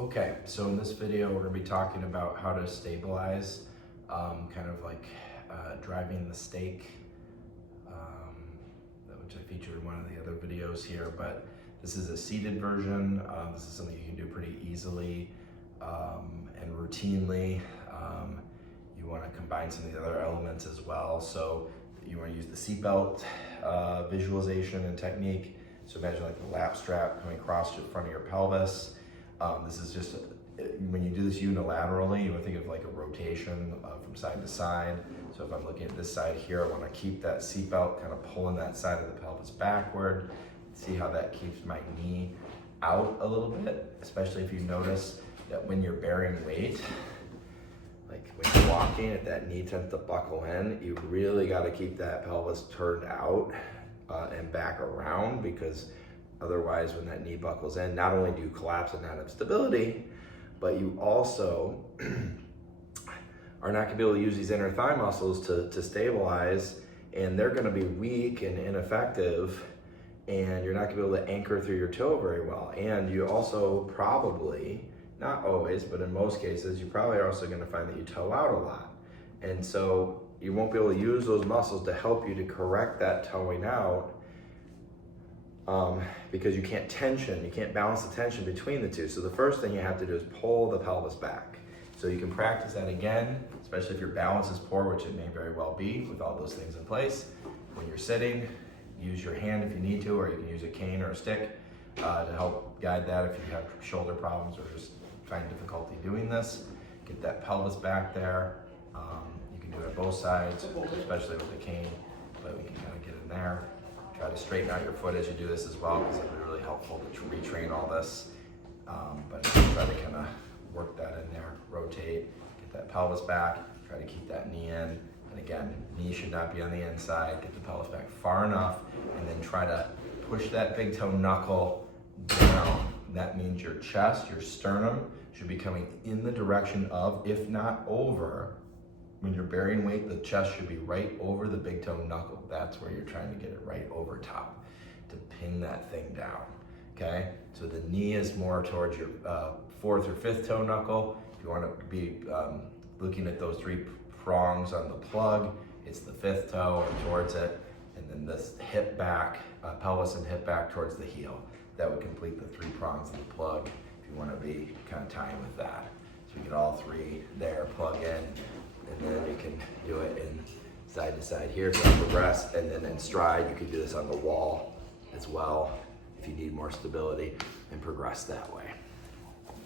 Okay, so in this video, we're gonna be talking about how to stabilize, kind of like driving the stake, which I featured in one of the other videos here, but this is a seated version. This is something you can do pretty easily and routinely. You wanna combine some of the other elements as well. So you wanna use the seatbelt visualization and technique. So imagine like the lap strap coming across the front of your pelvis. This is just, when you do this unilaterally, you would think of like a rotation from side to side. So if I'm looking at this side here, I want to keep that seatbelt kind of pulling that side of the pelvis backward. See how that keeps my knee out a little bit, especially if you notice that when you're bearing weight, like when you're walking, if that knee tends to buckle in, you really got to keep that pelvis turned out and back around, because otherwise, when that knee buckles in, not only do you collapse and not have stability, but you also are not gonna be able to use these inner thigh muscles to stabilize, and they're gonna be weak and ineffective, and you're not gonna be able to anchor through your toe very well. And you also probably, not always, but in most cases, you probably are also gonna find that you toe out a lot. And so you won't be able to use those muscles to help you to correct that toeing out, because you can't balance the tension between the two. So the first thing you have to do is pull the pelvis back. So you can practice that again, especially if your balance is poor, which it may very well be with all those things in place. When you're sitting, use your hand if you need to, or you can use a cane or a stick to help guide that if you have shoulder problems or just find difficulty doing this. Get that pelvis back there. You can do it both sides, especially with the cane, but we can kind of get in there. Try to straighten out your foot as you do this as well, because it'll be really helpful to retrain all this. But try to kind of work that in there, rotate, get that pelvis back, try to keep that knee in. And again, knee should not be on the inside, get the pelvis back far enough, and then try to push that big toe knuckle down. That means your chest, your sternum should be coming in the direction of, if not over. When you're bearing weight, the chest should be right over the big toe knuckle. That's where you're trying to get it right over top to pin that thing down, okay? So the knee is more towards your fourth or fifth toe knuckle. If you want to be looking at those three prongs on the plug, it's the fifth toe or towards it, and then this hip back, pelvis and hip back towards the heel. That would complete the three prongs of the plug if you want to be kind of tying with that. So we get all three there, plug in, and then you can do it in side to side here if you want to progress, and then in stride you can do this on the wall as well if you need more stability, and progress that way.